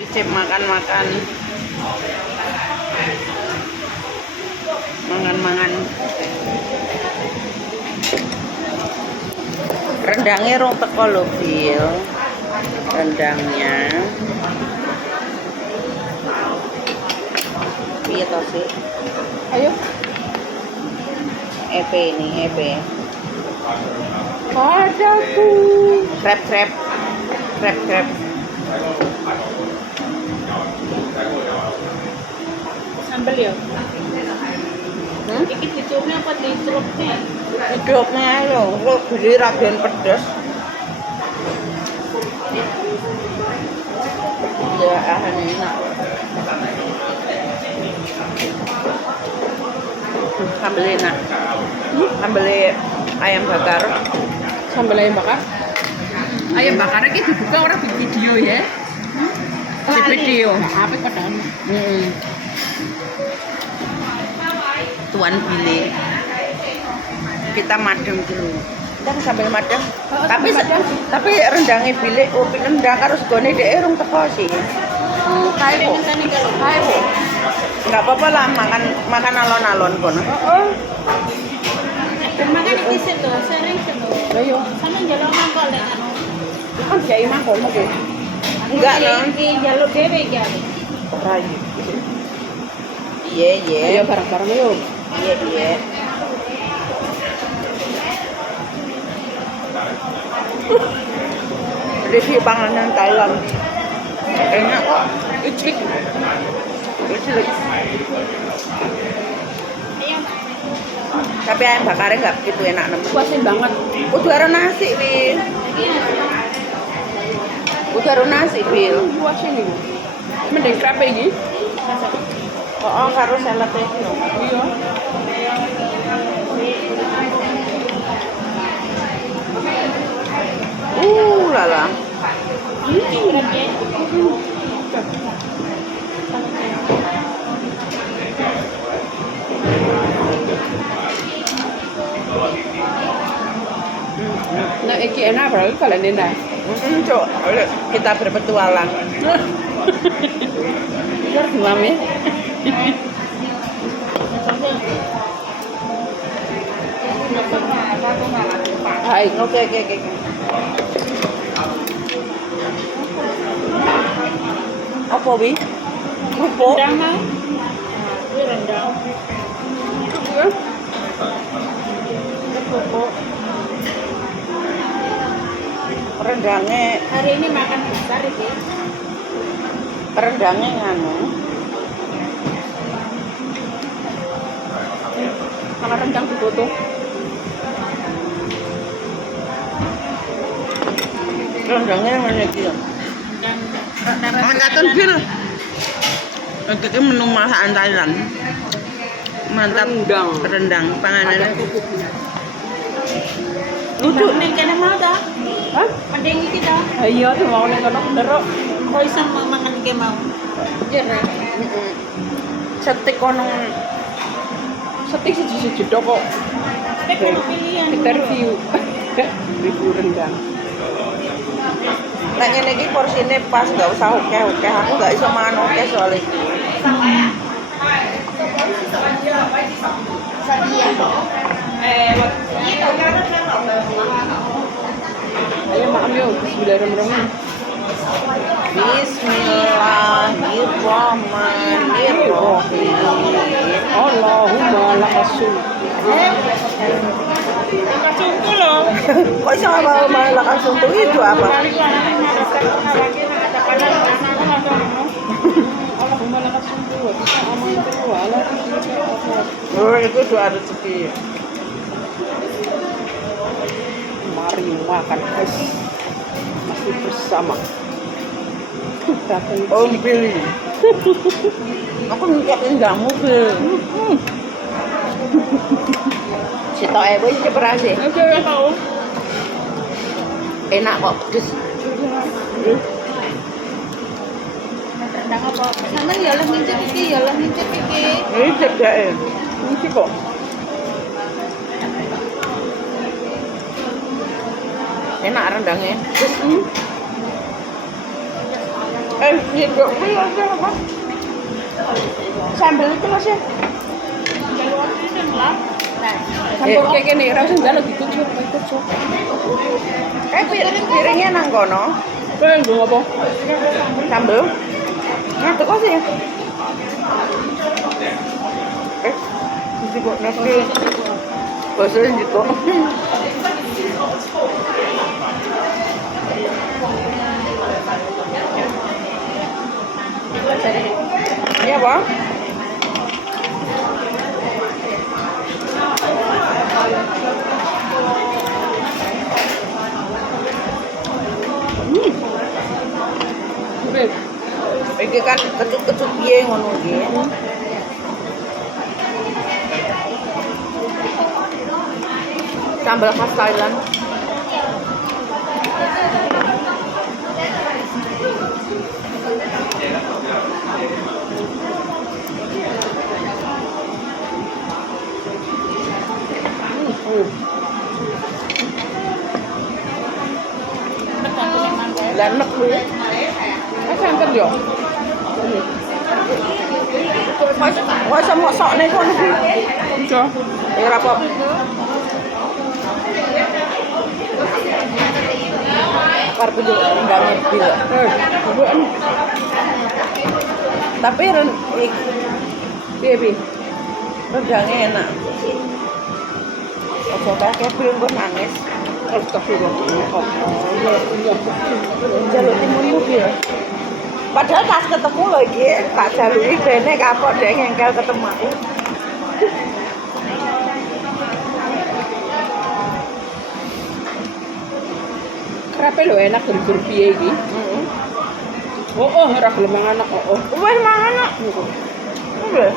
Cip makan-makan. Mangan-mangan. Rendangnya rong teko lho, Bil. Rendangnya. Piye to sih? Ayo. EP ini, EP. Padaku. Krep. Sambal ya? Iki dicupnya apa dicelupnya? Hidupnya lho, kok beli ragen pedes. Ya, enak. Sambal enak. Sambal ayam bakar. Sambal ayam bakar? Ayam bakar iki dibuka orang di video ya? Di video. Apa kok dan? Tuan Bile. Kita madem dulu. Kita sambil madem. Tapi rendangnya Bile, rendang karo segone dhek urung teko sih. Kae kok. Enggak apa-apa lah makan alon-alon kono. Makan iki sik lho, sering sik lho. Lah yo, Sama njaluk mangkok lek anu. kan kiai mangkon oke. Enggak lah. Iki njaluk dhewe iki. Rayu. Iya. Ayo bareng-bareng yuk. Iya. Review panganan Thailand. Enak kok. Icik. Tapi ayam bakarnya nggak begitu enak nemen. Puasin banget. Kudu karo nasi, Bil. Kudu karo nasi, Bil. Puasin iki. Mending krepe iki. Oh, karo salad iki lho. Iya. Lala. Nah, iki enak berarti kalian enak. Cok, kita berpetualang. Biar mami. Hai, Oke. Apa, Wi? Kerupuk? rendang mau? Ini rendang. Kerupuk. Rendangnya, Hari ini makan besar ini. rendangnya nganu. Sama rendang ditutup. Rendangnya yang mana gitu? Angkatan Bil. Itu menu masakan Thailand. Mantap. Rendang. Panganannya. Lucu nih kena mau dah. Hah? Mending iki dah. Iya tuh mau ning kono bener kok. Kok iso makan iki mau. Iya rek. Setik kono. Setik siji-siji tok kok. Setik kudu pilihan. Kita review. Review rendang. Nah ini lagi porsinya pas, nggak usah oke. Aku nggak bisa makan oke soalnya. Ayo makan yuk. Bismillahirrahmanirrahim. Bismillahirrahmanirrahim. Allahumma lakasul. Lakasungku loh. Kok bisa malah langsung tuh itu apa? Allahumma lakasul wa bisa aman wa ala Oh itu doa rezeki. Mari makan guys. Masih bersama. Om Billy. Aku ngeliatin kamu, Bil. Si tau ebo ini berasi. Oke, ya tahu. Enak kok, pedes. Rendang apa? Sama ya lah ngincip iki, Ini cedain. Ini kok. Enak rendangnya. Gitu aja apa? Sambal itu masih. Campur kayak gini, rasa njaluk ditujuk, ditujuk. Piringnya nang kono. Kalian belum apa? Sambal. Nah, teko sih. Mesti kok nasi. Bosan gitu. Iya, Bang. Iki kan kecut-kecut piye ngono iki. Sambal khas Thailand. Lan nek kuwi. Santan yo. Wes mosokne kono kuwi. Iso. Ya ora apa. Par kudu enggak ngerti kok. Tapi piye rendangnya enak. Ojo kayak film gue nangis. Astagfirullah. Jaluk timunmu ya. Padahal pas ketemu lagi, tak jalui bene kapok deh ngengkel ketemu aku. Krepe lho enak gur-gur piye iki? Oh, ora gelem mangan anak kok. Wes mangan kok. Wes.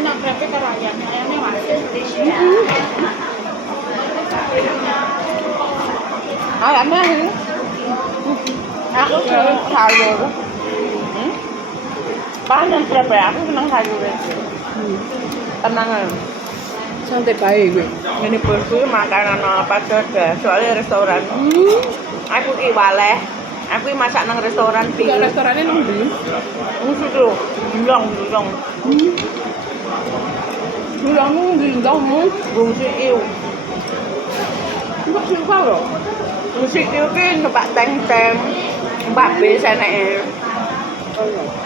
Anak krepe karo ayamnya wasit. Ayamnya ini. Aku seneng sayur. Panen berapa ya? Aku seneng sayur itu. Tenang. Santai bae gue. Ini bosku makanan apa saja. Soalnya restoran. Aku ki waleh. Aku ki masak nang restoran pi. Restorannya nang ndi? Musuh tuh. Bilang. Bilangmu ndi ndangmu? Bungsi iu. Mbak sing karo. Musik itu ki numpak teng-teng. Mbak bis enake.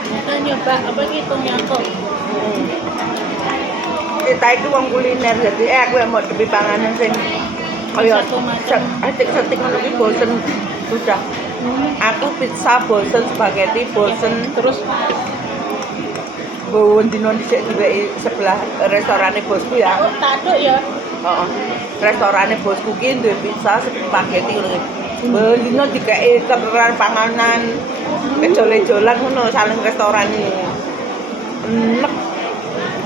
Kita nyoba apa gitu nyangkok. Kita itu wong kuliner jadi aku yang mau depi panganan sing kaya setik ngono ki bosen sudah. Aku pizza bosen, spaghetti bosen, terus bawon dino dhisik duwe sebelah restorane bosku ya. Taduk ya. Heeh. Restorane bosku ki duwe pizza, spaghetti ngono ki. Bawon dino dikeki keran panganan, kejol-jolan ngono saling restoran iki. Enek.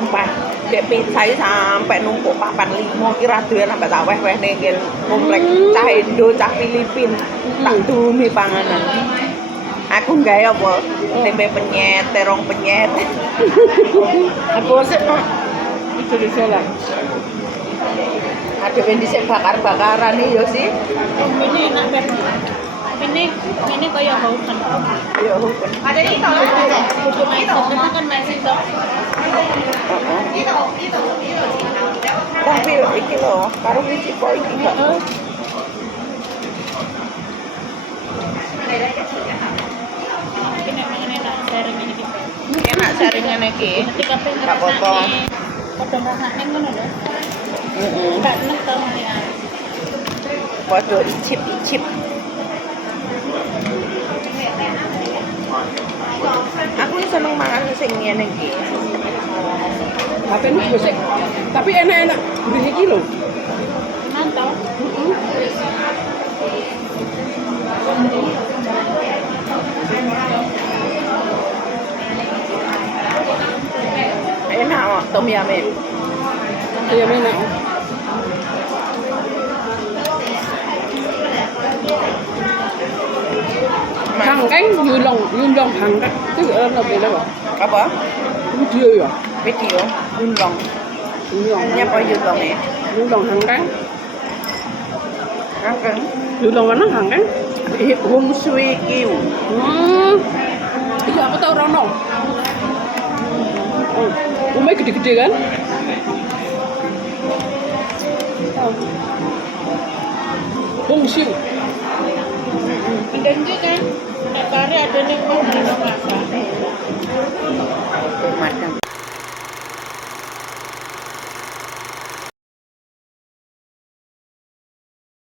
Empat. Dek pizza sampai numpuk 4-5 kira duwe sampai tak weh-wehne ngil komplek cah Indo, cah Filipin. Tak dumi panganan. Aku gawe apa? Tempe penyet, terong penyet. Aku sik Itu disolah. ada yang dhisik bakar-bakaran iki yo sih. Ini enak banget. Ini kayak hausan. Yo hukum. Ada itu. Kudu main itu kan main itu. Tapi iki lho, karo iki kok iki gak. Ini memang enak sharing ini kita. Enak saringan iki. Nanti kapan Gak apa-apa. Padha rasane ngono lho. Heeh. Enggak enak to ya. Padha icip-icip. Aku seneng mangan sing ngene iki. Tapi ini gosek. Tapi enak-enak. Gurih iki lho. Mantap. Enak kok tom yum. Iya enak. Hangkeng yulong hangkeng. Itu apa beda, Pak? Apa? Video ya. Video yulong. Yulong. Nyapa yulong ya? Yulong hangkeng. Angkeng. Yulong mana hangkeng? Hong Sui Kiu. Iya, aku tahu Rono. Oh, rumahnya gede-gede kan? Bongsiu. Mendengki kan, nek kari ada ning mau dino masak. Madang.